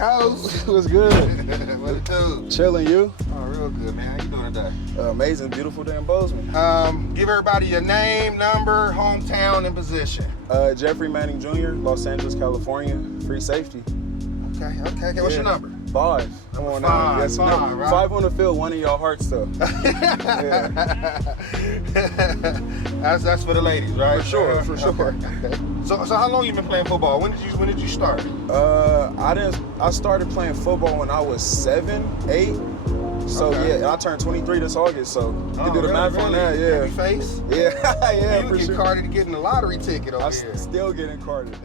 Coast. What's good? What it do? Chilling, you? Oh, real good, man. How you doing today? Amazing, beautiful day in Bozeman. Give everybody your name, number, hometown, and position. Jeffrey Manning Jr., Los Angeles, California, free safety. Okay. What's your number? 5. Come on now. Five, Yes, five, right? 5 on the field, 1 in your hearts, though. Yeah. That's for the ladies, right? For sure. Okay. So how long you been playing football? When did you start? I started playing football when I was 7, 8. So Okay. yeah, and I turned 23 this August, so you can do the math on that, yeah. Baby face? Yeah, yeah, You for get sure. carded getting a lottery ticket over here. Still getting carded.